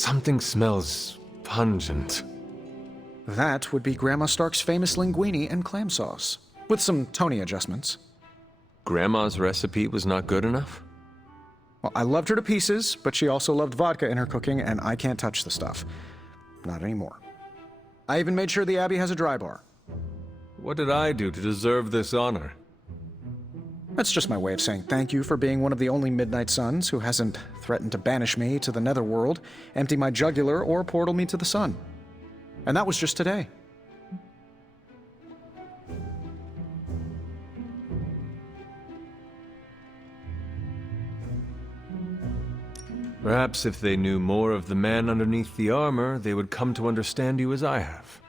Something smells pungent. That would be Grandma Stark's famous linguine and clam sauce, with some Tony adjustments. Grandma's recipe was not good enough? Well, I loved her to pieces, but she also loved vodka in her cooking, and I can't touch the stuff. Not anymore. I even made sure the Abbey has a dry bar. What did I do to deserve this honor? That's just my way of saying thank you for being one of the only Midnight Suns who hasn't threatened to banish me to the Netherworld, empty my jugular, or portal me to the sun. And that was just today. Perhaps if they knew more of the man underneath the armor, they would come to understand you as I have.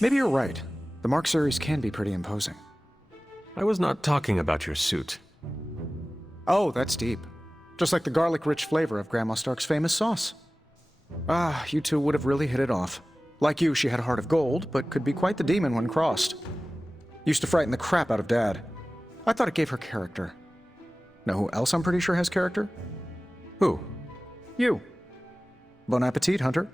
Maybe you're right. The Mark series can be pretty imposing. I was not talking about your suit. Oh, that's deep. Just like the garlic-rich flavor of Grandma Stark's famous sauce. Ah, you two would have really hit it off. Like you, she had a heart of gold, but could be quite the demon when crossed. Used to frighten the crap out of Dad. I thought it gave her character. Know who else I'm pretty sure has character? Who? You. Bon appetit, Hunter.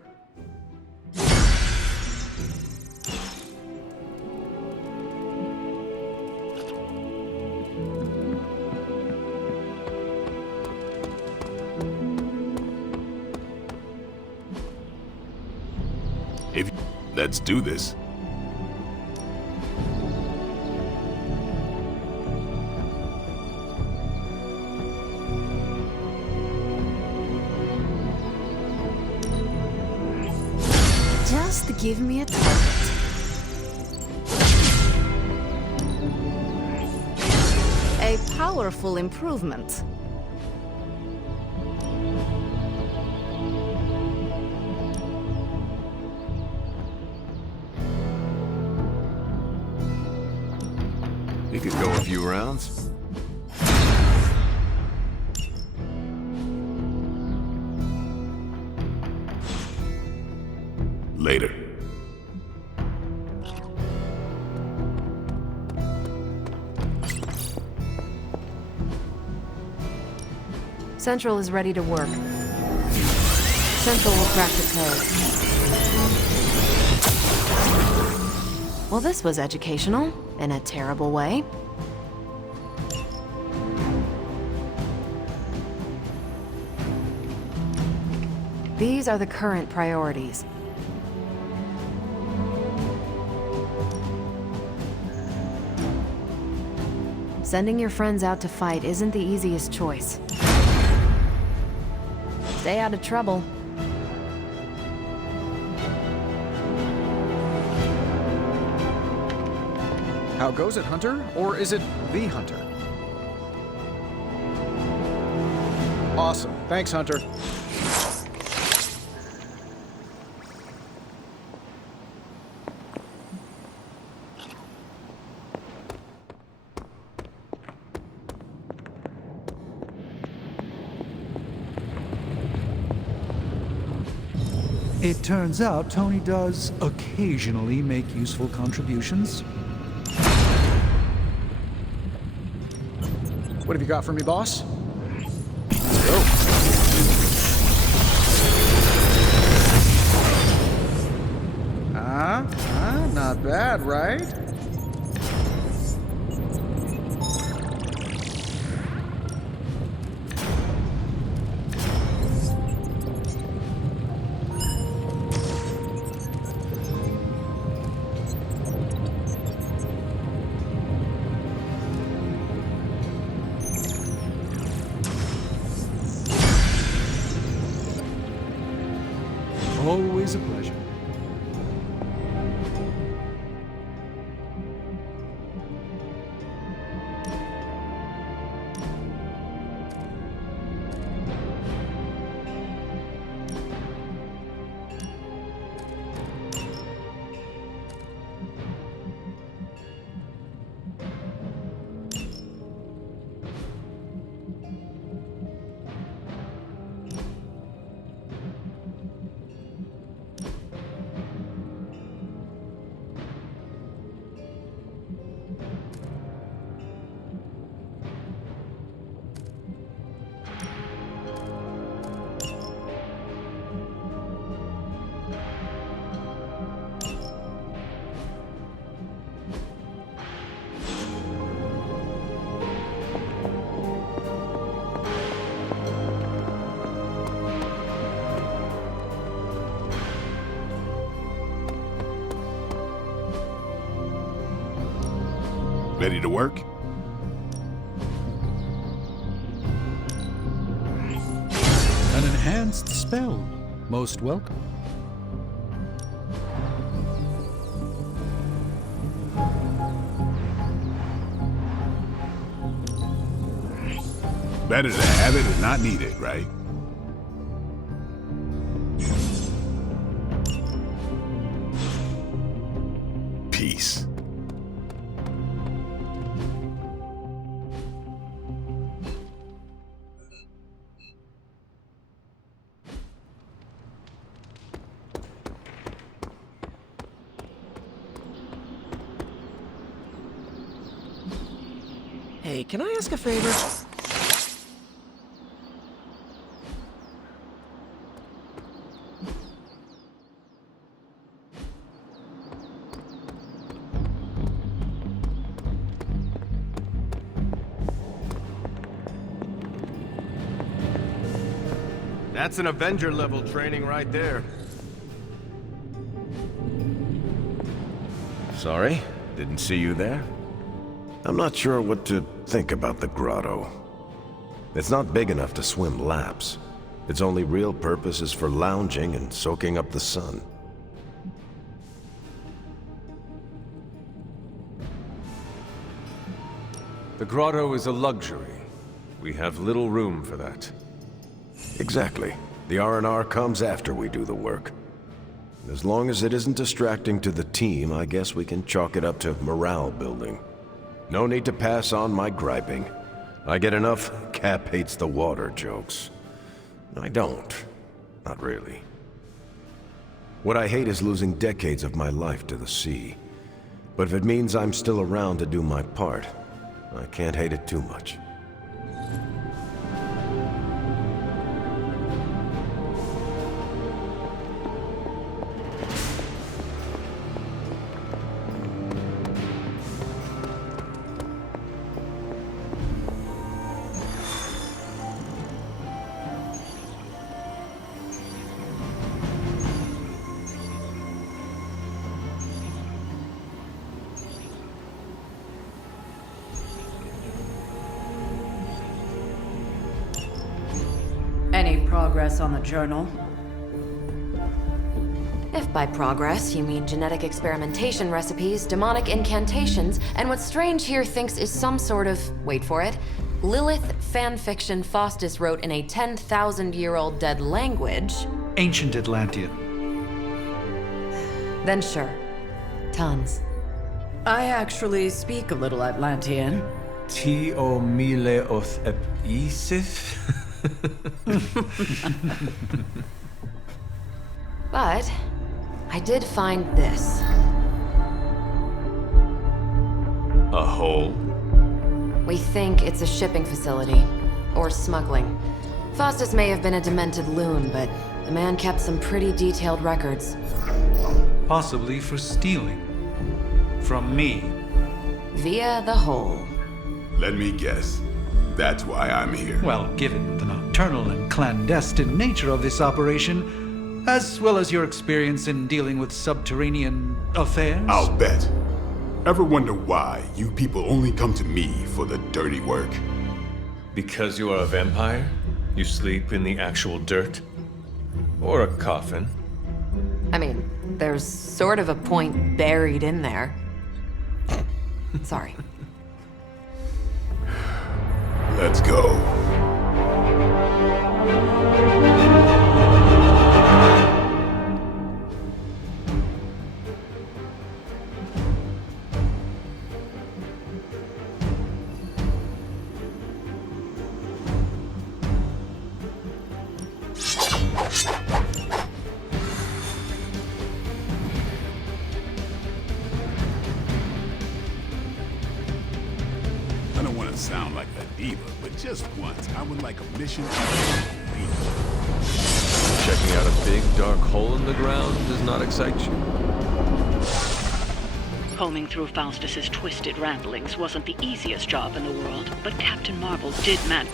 Let's do this. Just give me a target. A powerful improvement. We could go a few rounds. Later. Central is ready to work. Central will crack the code. Well, this was educational, in a terrible way. These are the current priorities. Sending your friends out to fight isn't the easiest choice. Stay out of trouble. How goes it, Hunter? Or is it the Hunter? Awesome. Thanks, Hunter. It turns out Tony does occasionally make useful contributions. What have you got for me, boss? Let's go. Not bad, right? Always a pleasure. Ready to work? An enhanced spell. Most welcome. Better to have it and not need it, right? Peace. Hey, can I ask a favor? That's an Avenger level training right there. Sorry, didn't see you there. I'm not sure what to think about the grotto. It's not big enough to swim laps. Its only real purpose is for lounging and soaking up the sun. The grotto is a luxury. We have little room for that. Exactly. The R&R comes after we do the work. As long as it isn't distracting to the team, I guess we can chalk it up to morale building. No need to pass on my griping. I get enough Cap hates the water jokes. I don't. Not really. What I hate is losing decades of my life to the sea. But if it means I'm still around to do my part, I can't hate it too much. Any progress on the journal? If by progress you mean genetic experimentation recipes, demonic incantations, and what Strange here thinks is some sort of, wait for it, Lilith fanfiction Faustus wrote in a 10,000-year-old dead language, Ancient Atlantean. then sure. Tons. I actually speak a little Atlantean. Tio mile oth ep isith? But I did find this. A hole? We think it's a shipping facility. Or smuggling. Faustus may have been a demented loon, but the man kept some pretty detailed records. Possibly for stealing. From me. Via the hole. Let me guess. That's why I'm here. Well, given the nocturnal and clandestine nature of this operation, as well as your experience in dealing with subterranean affairs. I'll bet. Ever wonder why you people only come to me for the dirty work? Because you are a vampire? You sleep in the actual dirt? Or a coffin? I mean, there's sort of a point buried in there. Sorry. Let's go. I don't want to sound like a diva, but just once, I would like a mission to complete. Checking out a big dark hole in the ground does not excite you. Combing through Faustus's twisted ramblings wasn't the easiest job in the world, but Captain Marvel did manage.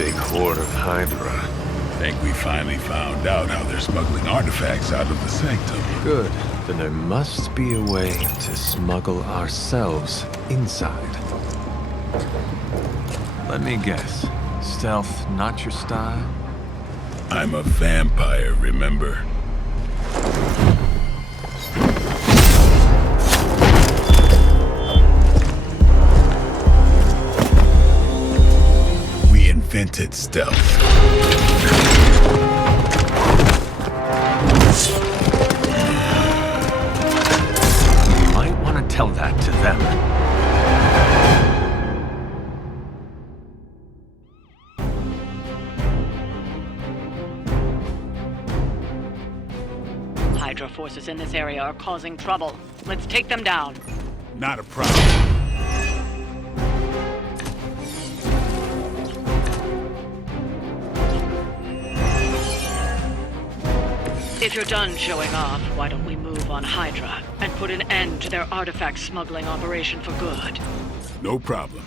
big horde of Hydra. Think we finally found out how they're smuggling artifacts out of the Sanctum. Good. Then there must be a way to smuggle ourselves inside. Let me guess. Stealth not your style? I'm a vampire, remember? We invented stealth. You might want to tell that to them. Hydra forces in this area are causing trouble. Let's take them down. Not a problem. If you're done showing off, why don't we move on Hydra and put an end to their artifact smuggling operation for good? No problem.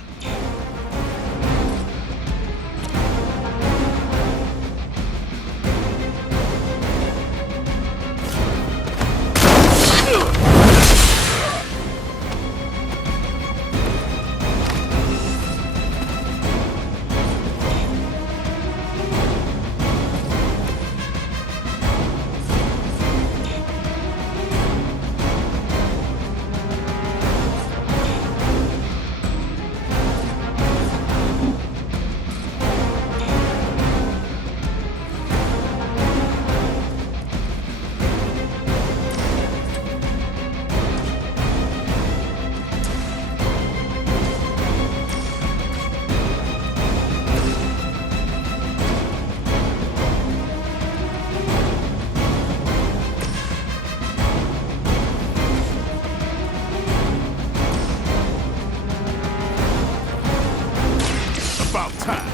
About time.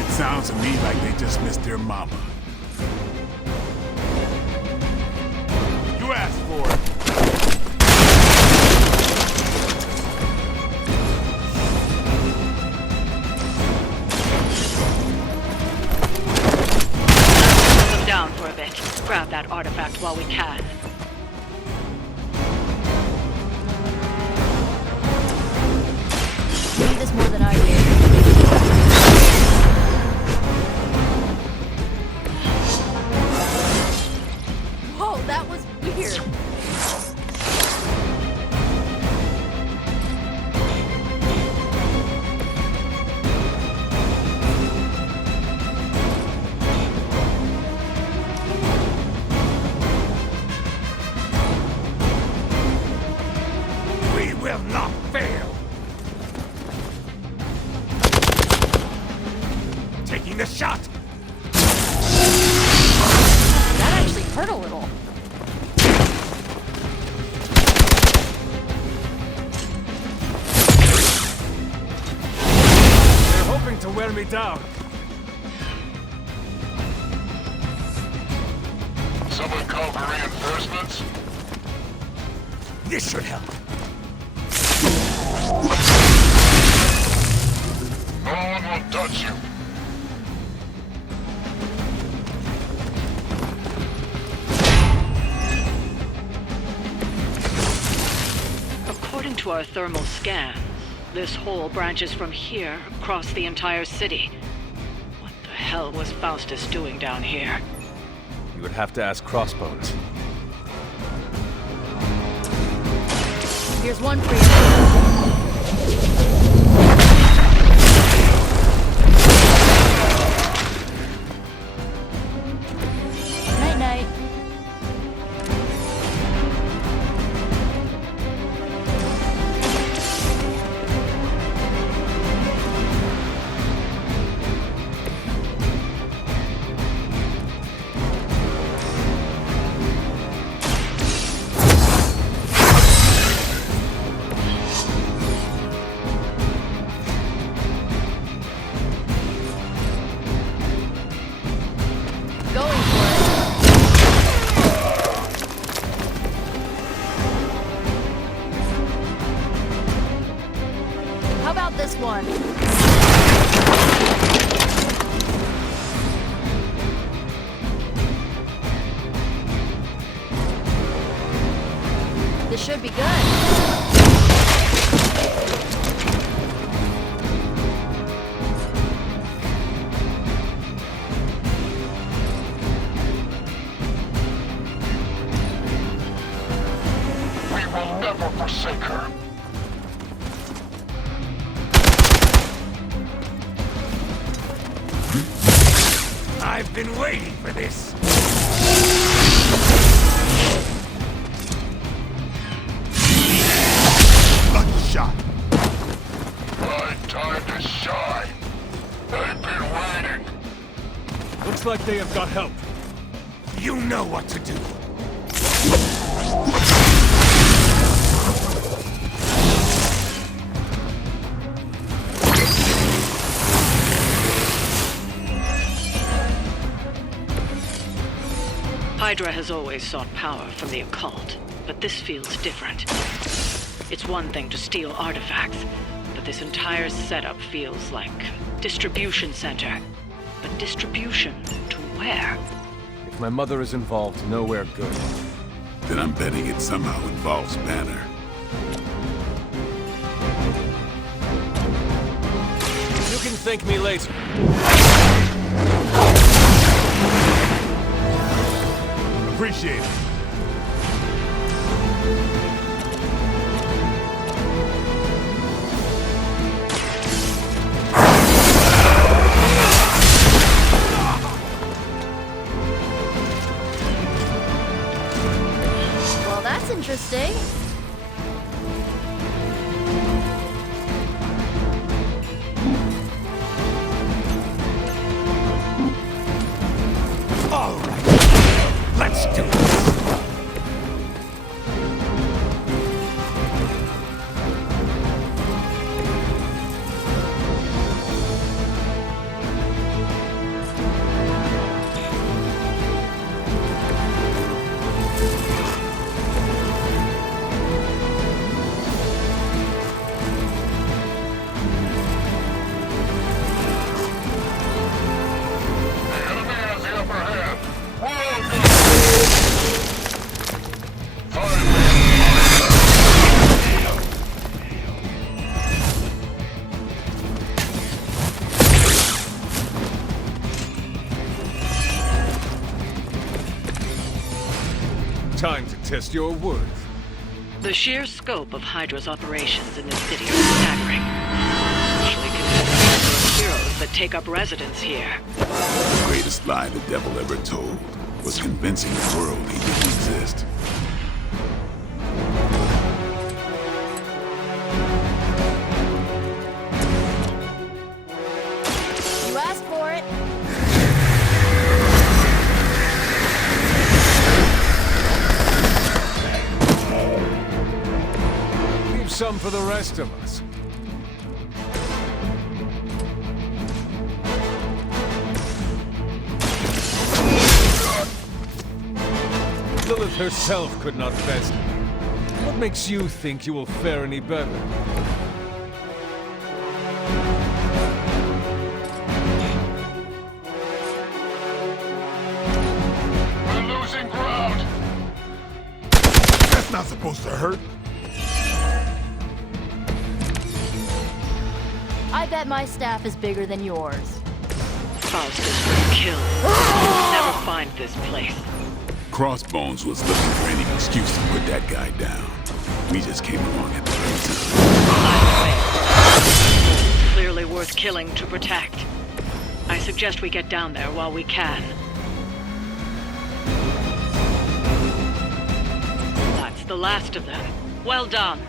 It sounds to me like they just missed their mama. You asked for it. Put them down for a bit. Grab that artifact while we can. You need this more than I do. Whoa, that was weird. We will not fail. Taking the shot. That actually hurt a little. They're hoping to wear me down. Someone call for reinforcements? This should help. No one will touch you. According to our thermal scans, this hole branches from here across the entire city. What the hell was Faustus doing down here? You would have to ask Crossbones. Here's one for you. Night night. How about this one? This should be good. We will never forsake her. I've been waiting for this. Lucky shot. My time to shine. They've been waiting. Looks like they have got help. You know what to do. Hydra has always sought power from the occult, but this feels different. It's one thing to steal artifacts, but this entire setup feels like distribution center. But distribution to where? If my mother is involved, nowhere good. Then I'm betting it somehow involves Banner. You can thank me later. Appreciate it. Well, that's interesting. All right. Let's do this. The enemy has the upper hand. Time to test your worth. The sheer scope of Hydra's operations in this city is staggering. Especially considering the number of heroes that take up residence here. The greatest lie the devil ever told was convincing the world he didn't exist. You asked for it. Leave some for the rest of us. Lilith herself could not best me. What makes you think you will fare any better? We're losing ground. That's not supposed to hurt. I bet my staff is bigger than yours. Faustus was killed. We'll never find this place. Crossbones was looking for any excuse to put that guy down. We just came along at the right time. Clearly worth killing to protect. I suggest we get down there while we can. That's the last of them. Well done.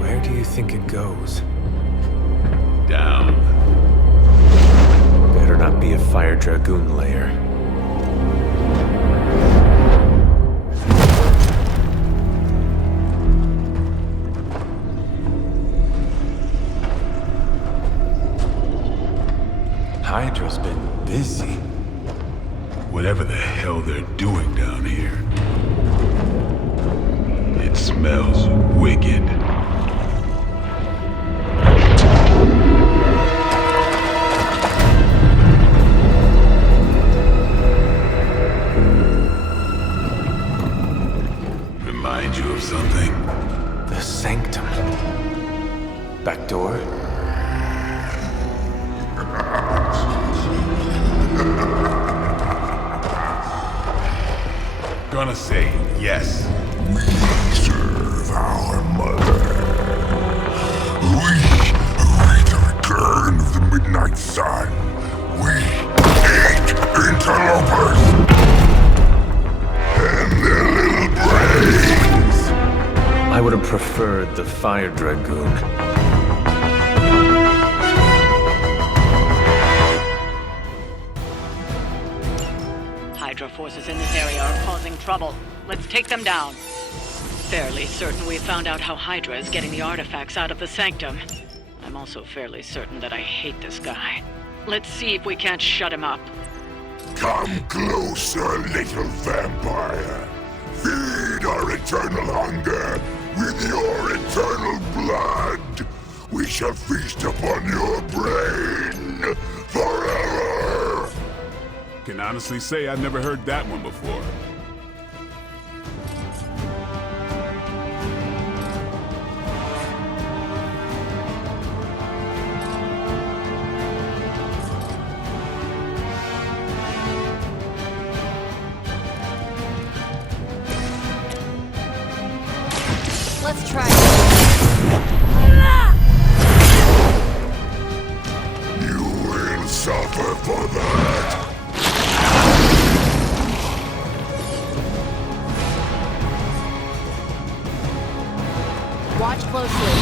Where do you think it goes? Down. Better not be a Fire Dragoon lair. Hydra's been busy. Whatever the hell they're doing down here. It smells wicked. Remind you of something? The sanctum. Back door? Gonna say yes. We serve our mother. We await the return of the midnight sun. We hate interlopers and their little brains. I would have preferred the Fire Dragoon. Hydra forces in this area are causing trouble. Let's take them down. Fairly certain we found out how Hydra is getting the artifacts out of the Sanctum. I'm also fairly certain that I hate this guy. Let's see if we can't shut him up. Come closer, little vampire. Feed our eternal hunger with your eternal blood. We shall feast upon your brain forever. Can honestly say I've never heard that one before. Let's try You will suffer for that. Watch closely.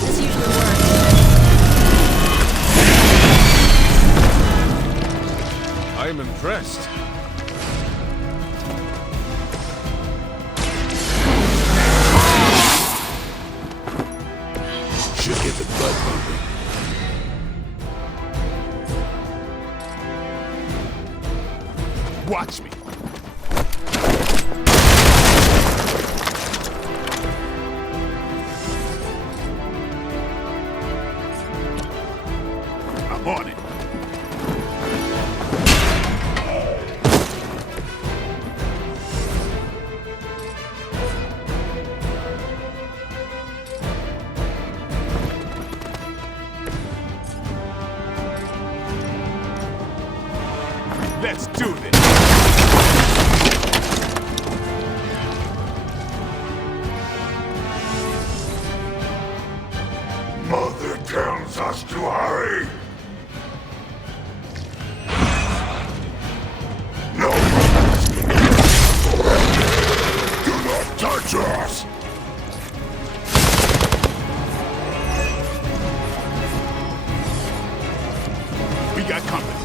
This usually works. I am impressed. Should get the blood pumping. Watch me. I'm on it. Let's do this. Mother tells us to hurry. No. Do not touch us. We got company.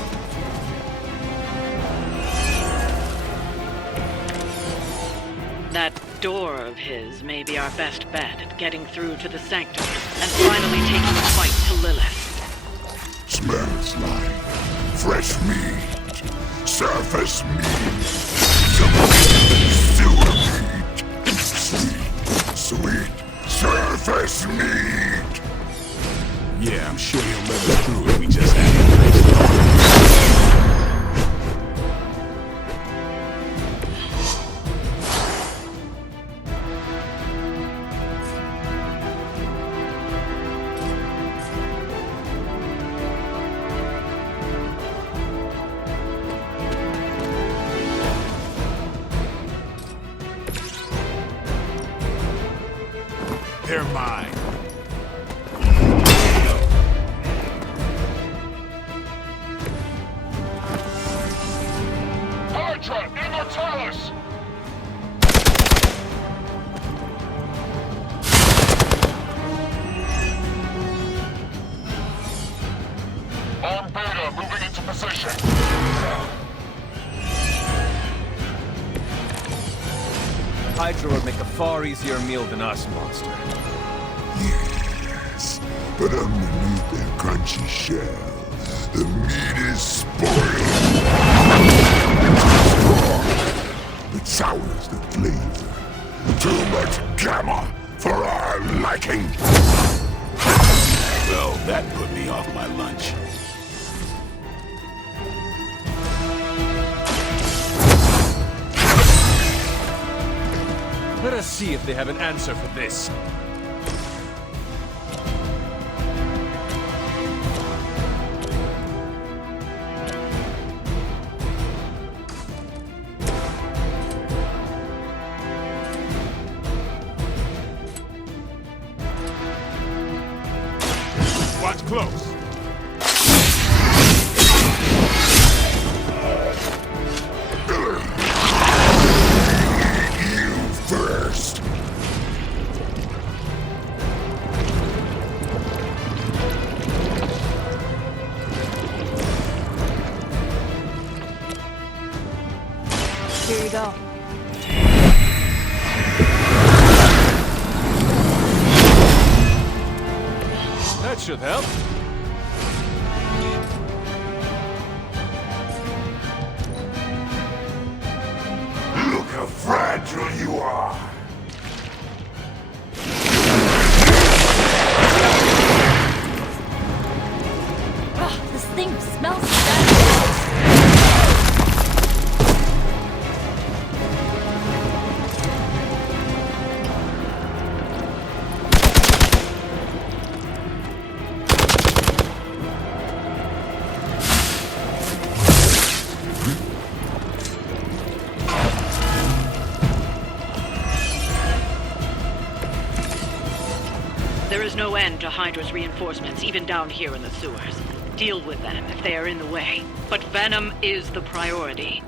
That door of his may be our best bet at getting through to the Sanctum and finally taking the fight to Lilith. Smells like fresh meat, surface meat, sewer meat, sweet surface meat. Yeah, I'm sure he'll let us through if we just have a place to go. They're mine. Hydra, Immortalis! On Beta, moving into position. Hydra would make a far easier meal than us, monster. Yes, but underneath their crunchy shell, the meat is spoiled. It sours the flavor. Too much gamma for our liking. Well, that put me off my lunch. Let us see if they have an answer for this. Watch close. You first. Here you go. That should help. Look how fragile you are. Ugh, this thing smells bad. There is no end to Hydra's reinforcements, even down here in the sewers. Deal with them if they are in the way. But Venom is the priority.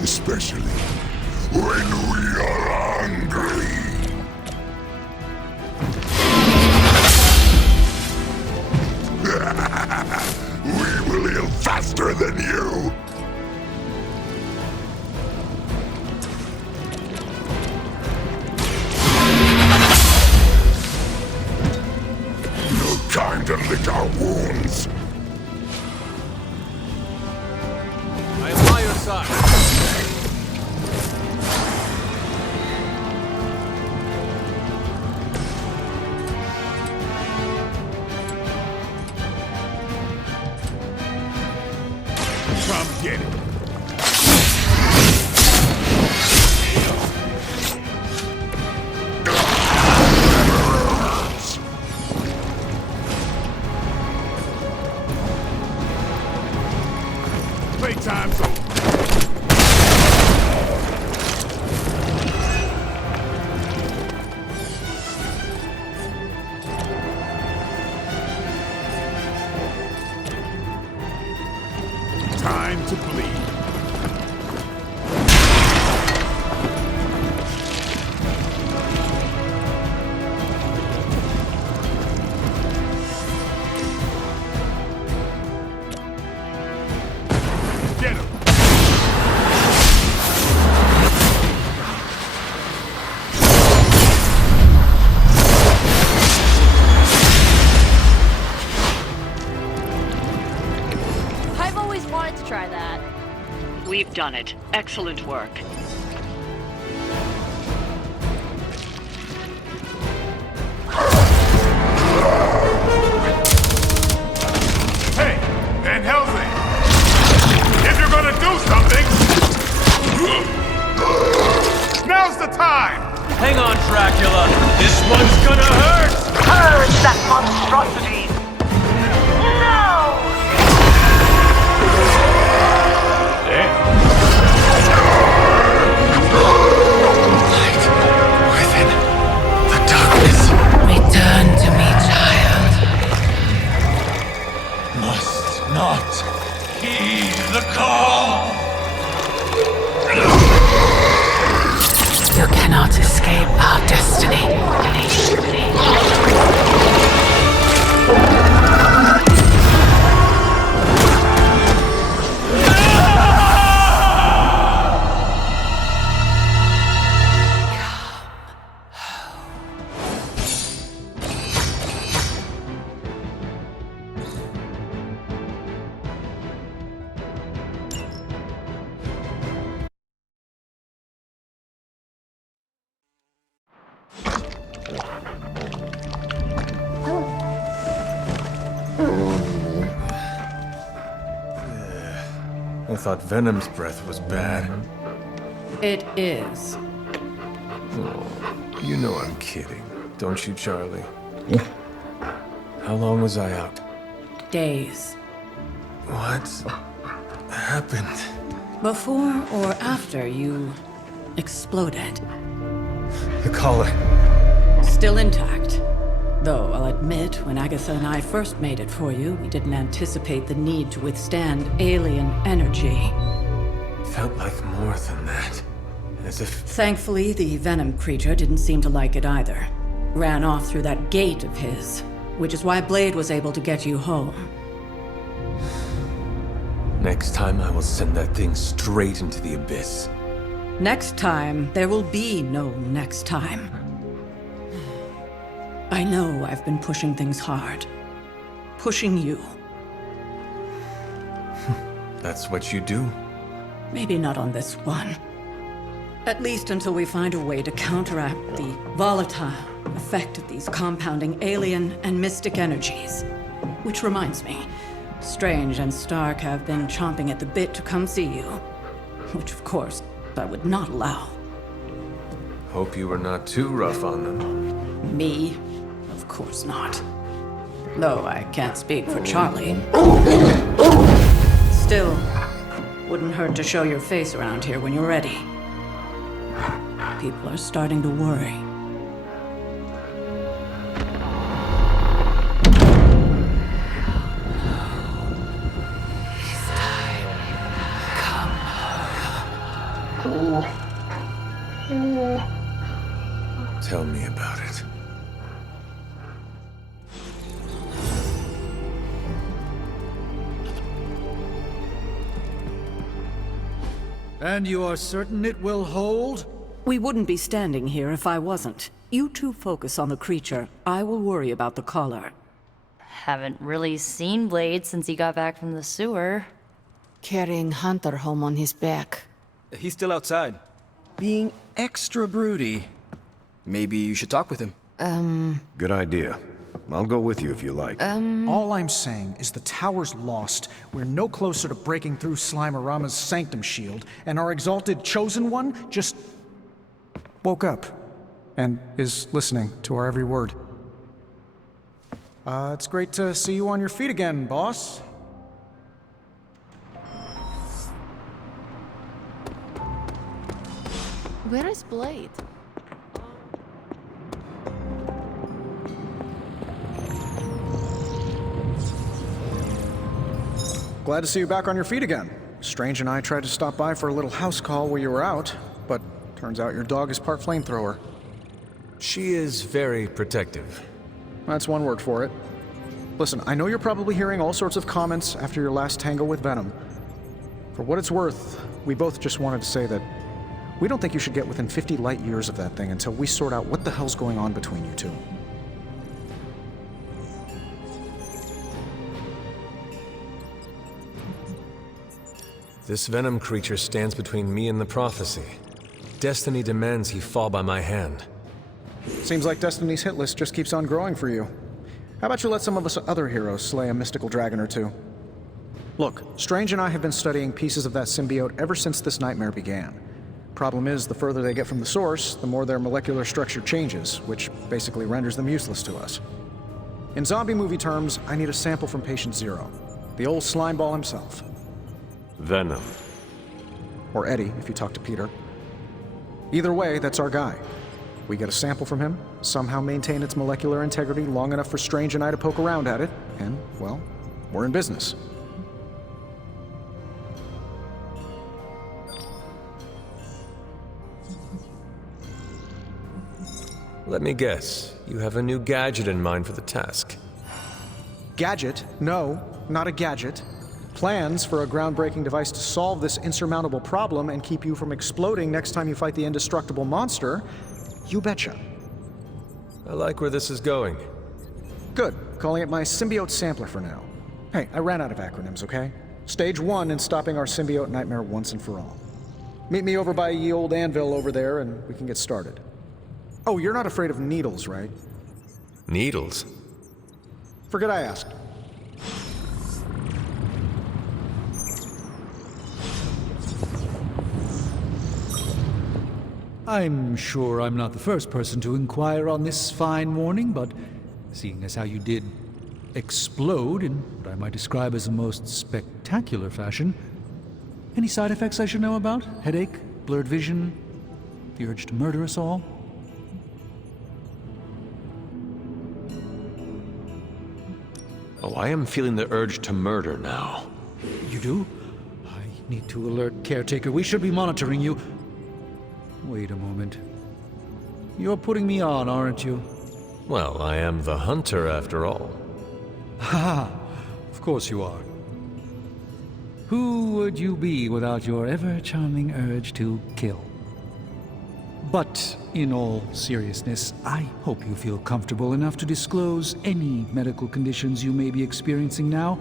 Especially when we are hungry. We will heal faster than you. No time to lick our wounds. I am by your side. Come get it. Playtime's over. Time to bleed. Get him! I've always wanted to try that. We've done it. Excellent work. Hey, Van Helsing! If you're gonna do something, now's the time! Hang on, Dracula. This one's gonna hurt! Purge that monstrosity! No! Return to me, child. Must not heed the call! You cannot escape our destiny. I thought Venom's breath was bad. It is. You know I'm kidding, don't you, Charlie? How long was I out? Days. What happened? Before or after you exploded. The collar. Still intact. Though I'll admit, when Agatha and I first made it for you, we didn't anticipate the need to withstand alien energy. Felt like more than that. As if... Thankfully, the Venom creature didn't seem to like it either. Ran off through that gate of his, which is why Blade was able to get you home. Next time I will send that thing straight into the abyss. Next time, there will be no next time. I know I've been pushing things hard. Pushing you. That's what you do. Maybe not on this one. At least until we find a way to counteract the volatile effect of these compounding alien and mystic energies. Which reminds me, Strange and Stark have been chomping at the bit to come see you. Which, of course, I would not allow. Hope you were not too rough on them. Me? Of course not. Though I can't speak for Charlie. Still, wouldn't hurt to show your face around here when you're ready. People are starting to worry. Tell me about it. And you are certain it will hold? We wouldn't be standing here if I wasn't. You two focus on the creature. I will worry about the collar. Haven't really seen Blade since he got back from the sewer. Carrying Hunter home on his back. He's still outside. Being extra broody. Maybe you should talk with him. Good idea. I'll go with you if you like. All I'm saying is the tower's lost. We're no closer to breaking through Slimerama's sanctum shield, and our exalted chosen one just woke up and is listening to our every word. It's great to see you on your feet again, boss. Where is Blade? Glad to see you back on your feet again. Strange and I tried to stop by for a little house call while you were out, but turns out your dog is part flamethrower. She is very protective. That's one word for it. Listen, I know you're probably hearing all sorts of comments after your last tango with Venom. For what it's worth, we both just wanted to say that we don't think you should get within 50 light years of that thing until we sort out what the hell's going on between you two. This Venom creature stands between me and the prophecy. Destiny demands he fall by my hand. Seems like Destiny's hit list just keeps on growing for you. How about you let some of us other heroes slay a mystical dragon or two? Look, Strange and I have been studying pieces of that symbiote ever since this nightmare began. Problem is, the further they get from the source, the more their molecular structure changes, which basically renders them useless to us. In zombie movie terms, I need a sample from Patient Zero. The old slimeball himself. Venom. Or Eddie, if you talk to Peter. Either way, that's our guy. We get a sample from him, somehow maintain its molecular integrity long enough for Strange and I to poke around at it, and, well, we're in business. Let me guess. You have a new gadget in mind for the task. Gadget? No, not a gadget. Plans for a groundbreaking device to solve this insurmountable problem and keep you from exploding next time you fight the indestructible monster? You betcha. I like where this is going. Good. Calling it my symbiote sampler for now. Hey, I ran out of acronyms, okay? Stage 1 in stopping our symbiote nightmare once and for all. Meet me over by ye old anvil over there and we can get started. Oh, you're not afraid of needles, right? Needles? Forget I asked. I'm sure I'm not the first person to inquire on this fine morning, but seeing as how you did explode in what I might describe as a most spectacular fashion, any side effects I should know about? Headache? Blurred vision? The urge to murder us all? Oh, I am feeling the urge to murder now. You do? I need to alert Caretaker. We should be monitoring you. Wait a moment. You're putting me on, aren't you? Well, I am the hunter after all. Ha! Of course you are. Who would you be without your ever-charming urge to kill? But in all seriousness, I hope you feel comfortable enough to disclose any medical conditions you may be experiencing now.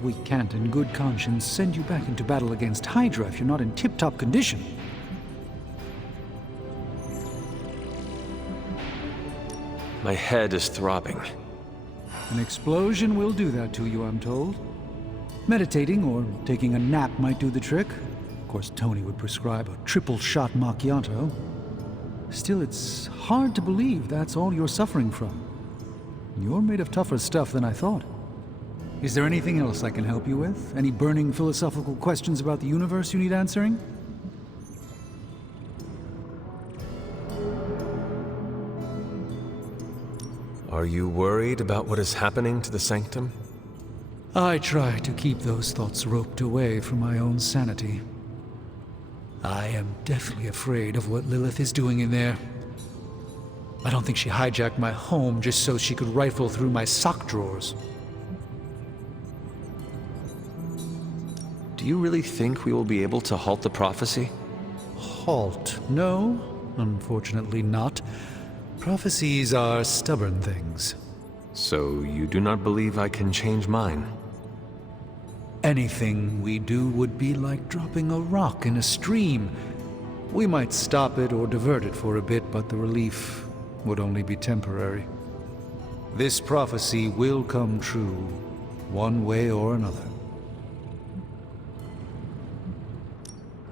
We can't in good conscience send you back into battle against Hydra if you're not in tip-top condition. My head is throbbing. An explosion will do that to you, I'm told. Meditating or taking a nap might do the trick. Of course, Tony would prescribe a triple-shot macchiato. Still, it's hard to believe that's all you're suffering from. You're made of tougher stuff than I thought. Is there anything else I can help you with? Any burning philosophical questions about the universe you need answering? Are you worried about what is happening to the Sanctum? I try to keep those thoughts roped away from my own sanity. I am deathly afraid of what Lilith is doing in there. I don't think she hijacked my home just so she could rifle through my sock drawers. Do you really think we will be able to halt the prophecy? Halt? No, unfortunately not. Prophecies are stubborn things. So you do not believe I can change mine? Anything we do would be like dropping a rock in a stream. We might stop it or divert it for a bit, but the relief would only be temporary. This prophecy will come true, one way or another.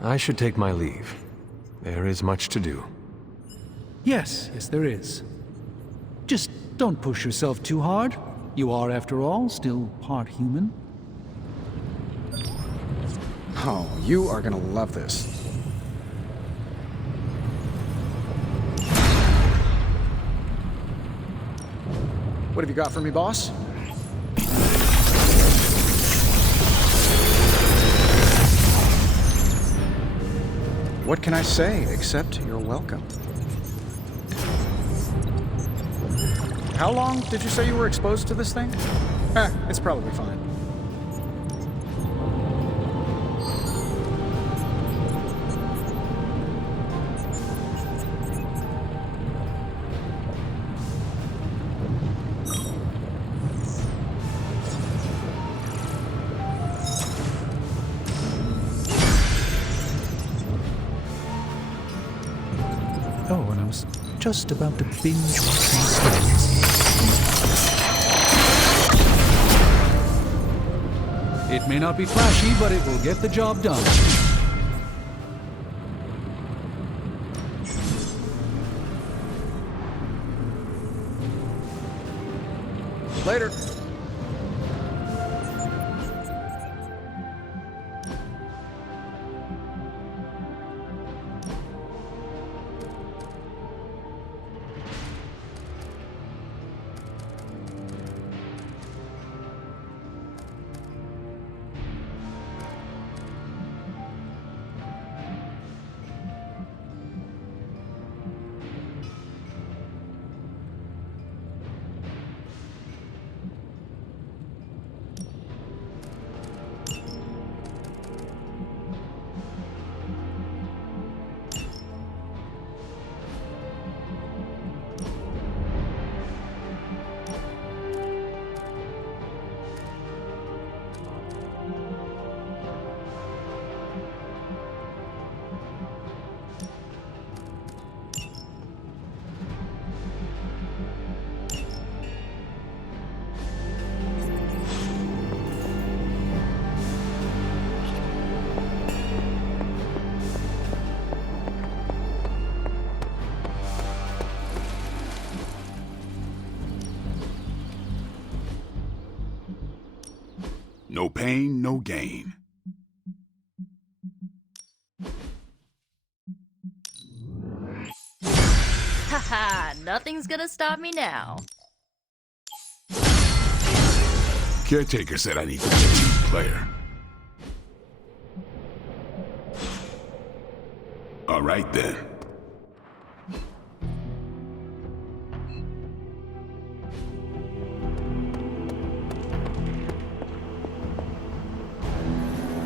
I should take my leave. There is much to do. Yes, there is. Just don't push yourself too hard. You are, after all, still part human. Oh, you are gonna love this. What have you got for me, boss? What can I say except you're welcome? How long did you say you were exposed to this thing? It's probably fine. Oh, and I was just about to binge watch my stories. It may not be flashy, but it will get the job done. Later. No pain, no gain. Haha, nothing's gonna stop me now. Caretaker said I need to be a team player. All right then.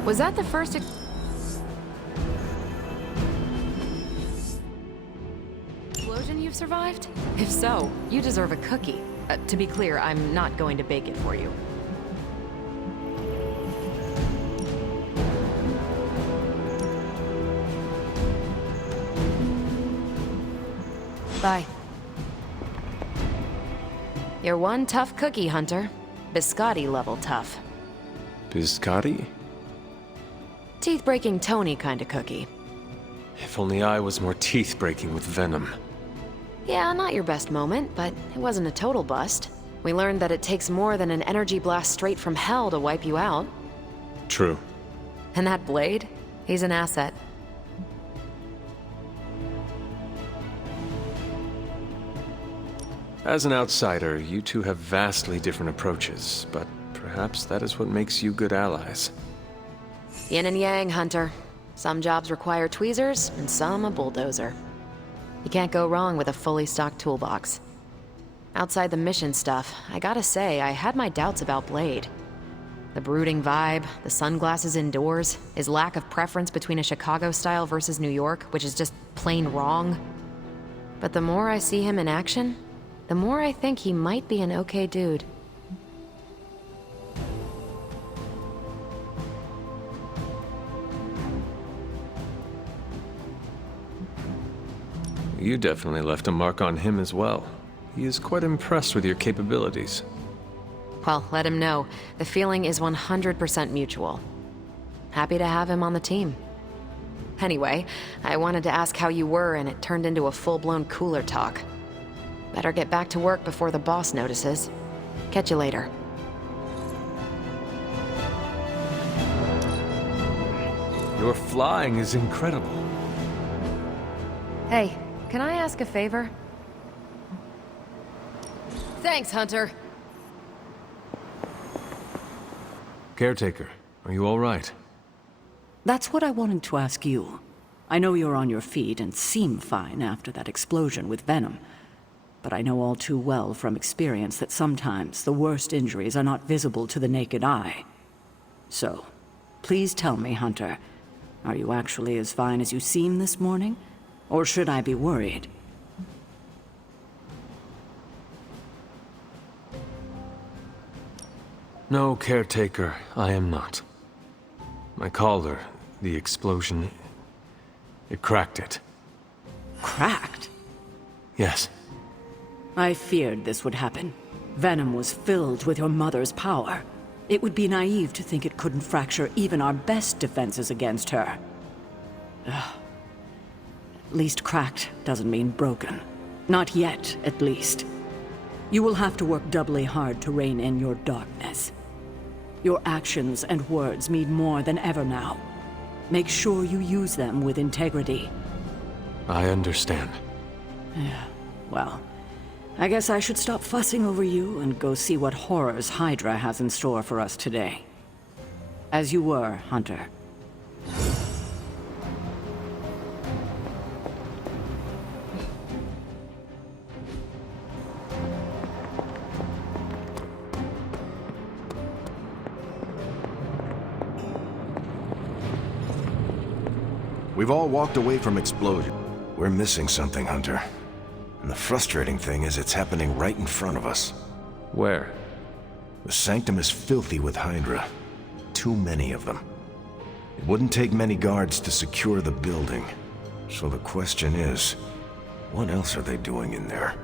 Was that the first explosion you've survived? If so, you deserve a cookie. To be clear, I'm not going to bake it for you. Bye. You're one tough cookie, Hunter. Biscotti level tough. Biscotti? Teeth-breaking Tony kind of cookie. If only I was more teeth-breaking with venom. Yeah, not your best moment, but it wasn't a total bust. We learned that it takes more than an energy blast straight from hell to wipe you out. True. And that blade? He's an asset. As an outsider, you two have vastly different approaches, but perhaps that is what makes you good allies. Yin and yang, Hunter. Some jobs require tweezers, and some a bulldozer. You can't go wrong with a fully stocked toolbox. Outside the mission stuff, I gotta say, I had my doubts about Blade. The brooding vibe, the sunglasses indoors, his lack of preference between a Chicago style versus New York, which is just plain wrong. But the more I see him in action, the more I think he might be an okay dude. You definitely left a mark on him as well. He is quite impressed with your capabilities. Well, let him know. The feeling is 100% mutual. Happy to have him on the team. Anyway, I wanted to ask how you were, and it turned into a full-blown cooler talk. Better get back to work before the boss notices. Catch you later. Your flying is incredible. Hey, can I ask a favor? Thanks, Hunter. Caretaker, are you all right? That's what I wanted to ask you. I know you're on your feet and seem fine after that explosion with Venom. But I know all too well from experience that sometimes the worst injuries are not visible to the naked eye. So, please tell me, Hunter, are you actually as fine as you seem this morning? Or should I be worried? No, Caretaker, I am not. My collar, the explosion, it cracked it. Cracked? Yes. I feared this would happen. Venom was filled with your mother's power. It would be naive to think it couldn't fracture even our best defenses against her. Ugh. At least cracked doesn't mean broken. Not yet, at least. You will have to work doubly hard to rein in your darkness. Your actions and words mean more than ever now. Make sure you use them with integrity. I understand. Yeah, well, I guess I should stop fussing over you and go see what horrors Hydra has in store for us today. As you were, Hunter. We've all walked away from explosion. We're missing something, Hunter. And the frustrating thing is it's happening right in front of us. Where? The Sanctum is filthy with Hydra. Too many of them. It wouldn't take many guards to secure the building. So the question is, what else are they doing in there?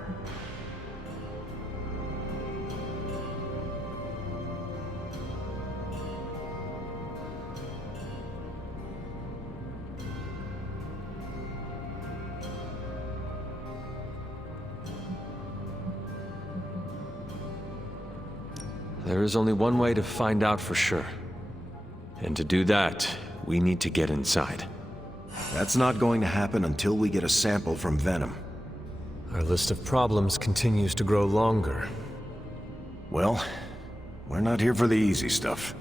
there is only one way to find out for sure. And to do that, we need to get inside. That's not going to happen until we get a sample from Venom. Our list of problems continues to grow longer. Well, we're not here for the easy stuff.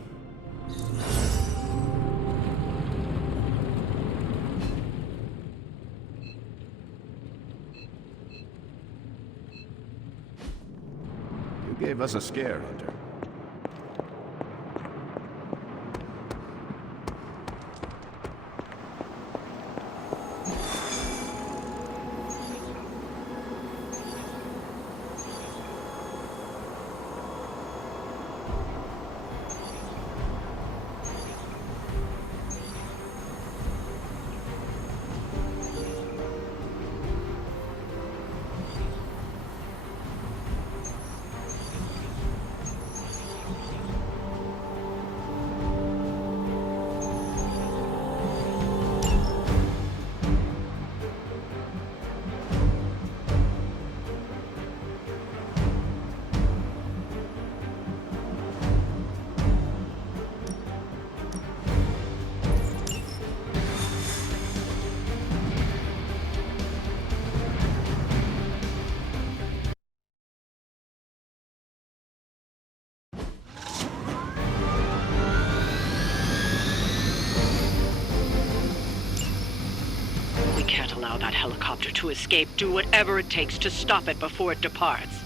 You gave us a scare, Hunter. We can't allow that helicopter to escape. Do whatever it takes to stop it before it departs.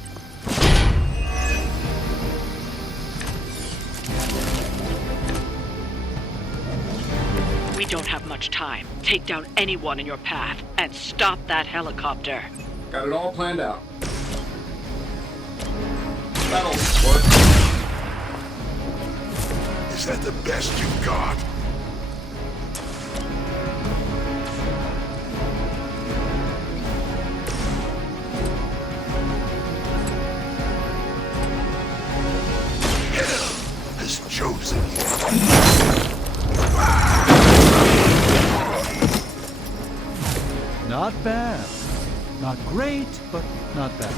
We don't have much time. Take down anyone in your path and stop that helicopter. Got it all planned out. That'll work. Is that the best you've got? Hell has chosen you. Not bad. Not great, but not bad.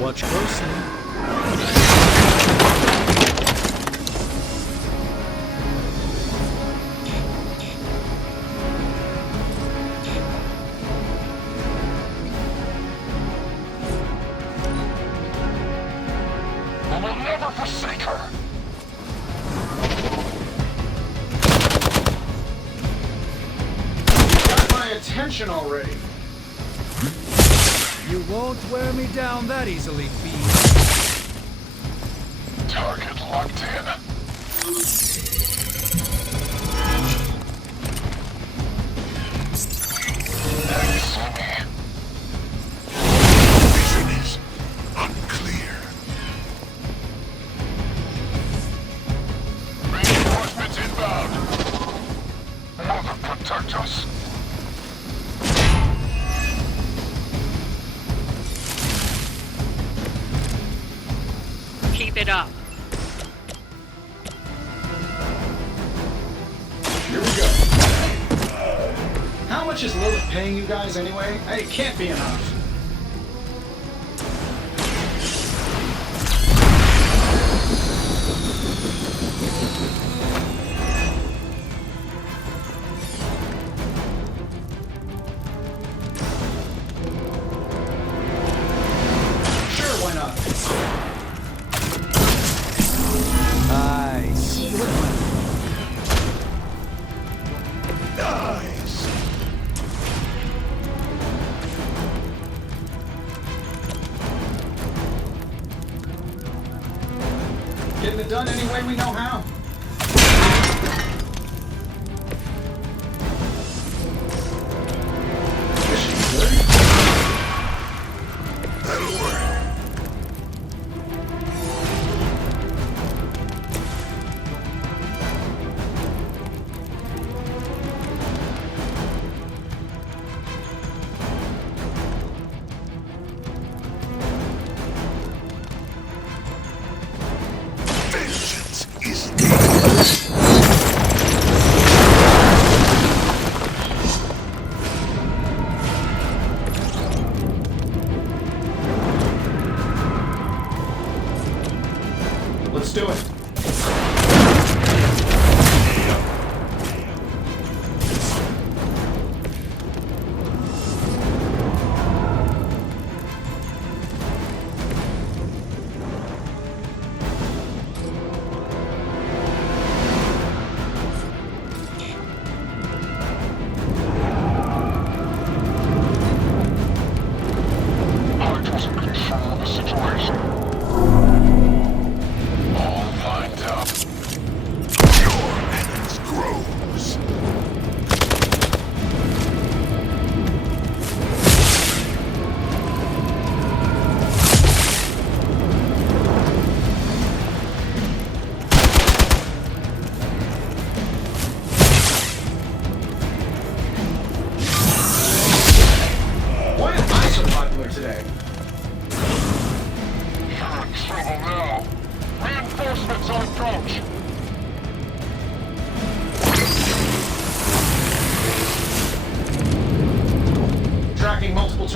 Watch closely. I will never forsake her. Got my attention already. You won't wear me down that easily, Fiend. Target locked in. Now you see me. Vision is unclear. Reinforcements inbound. Mother protect us. Keep it up. Here we go. How much is Lilith paying you guys anyway? It can't be enough. Sure, why not? Nice. Nice. Getting it done any way we know how. Mission good. That'll work.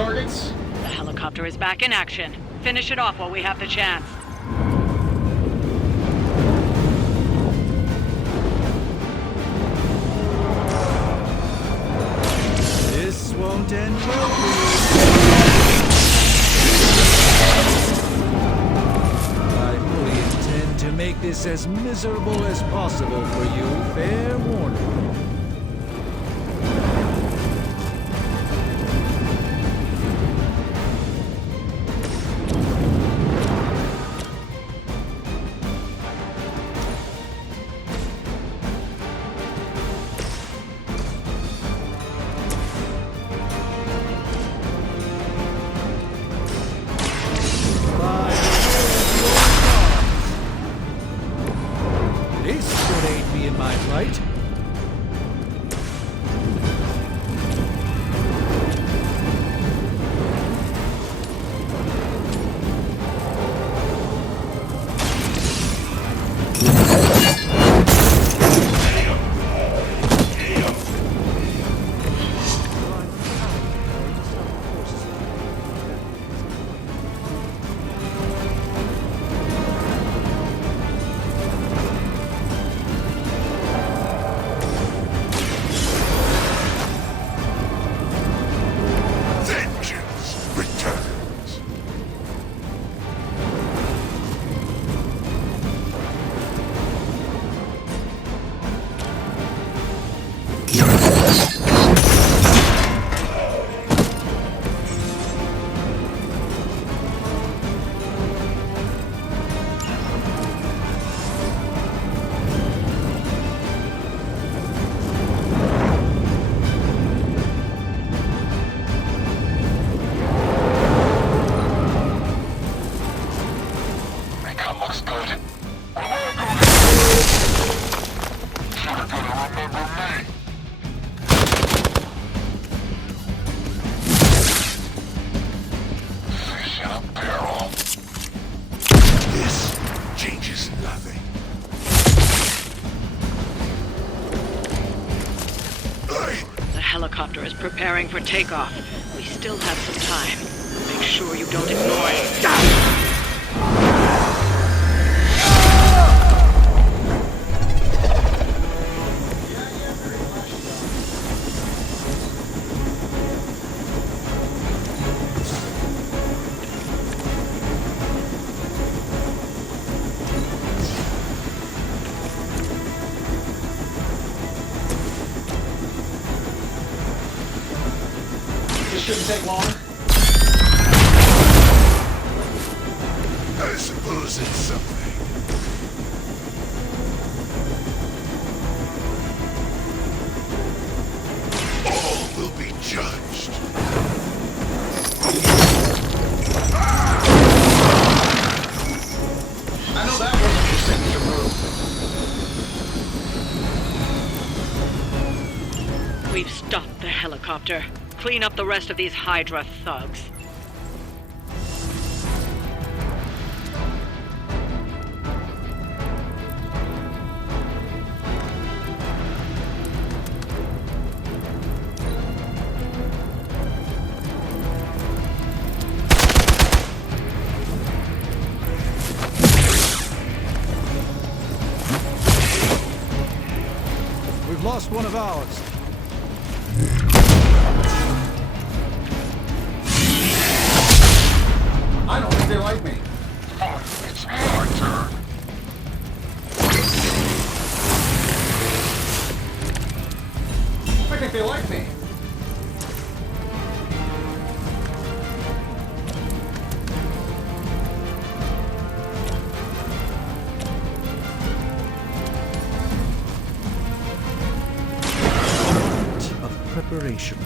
targets? The helicopter is back in action. Finish it off while we have the chance. This won't end well for you. I fully intend to make this as miserable as possible for you. Fair warning. This should aid me in my flight. Vengeance returns. Makeup looks good. You're gonna remember me. Fish in a barrel. This changes nothing. The helicopter is preparing for takeoff. We still have some time. Make sure you don't ignore it. This shouldn't take long. I suppose it's something. All will be judged. I know that wasn't your signature move. We've stopped the helicopter. Clean up the rest of these Hydra thugs. We've lost one of ours. I don't think they like me. It's my turn. I think they like me. Of preparation.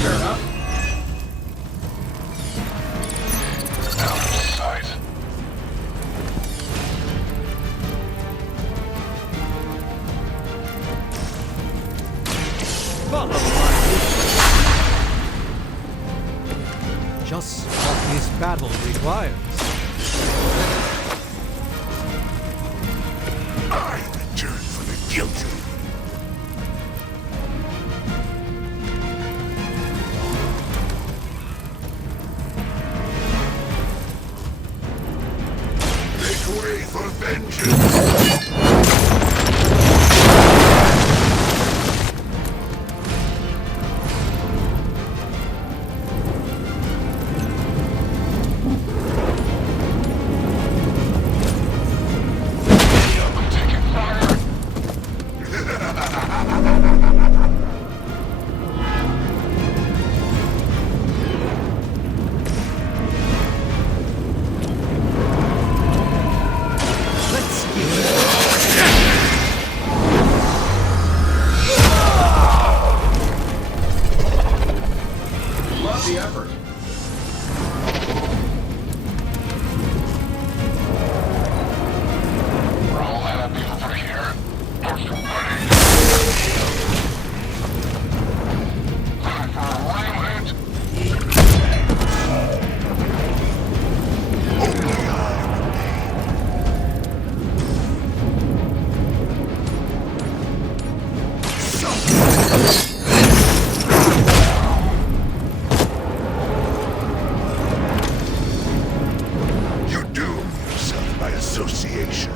Fair enough. Out of sight. Follow my lead. Just what this battle requires. I return for the guilty. Make way for vengeance! Love the effort. We're all happy over here. Are you ready? Time for a alignment. Only You doom yourself by association.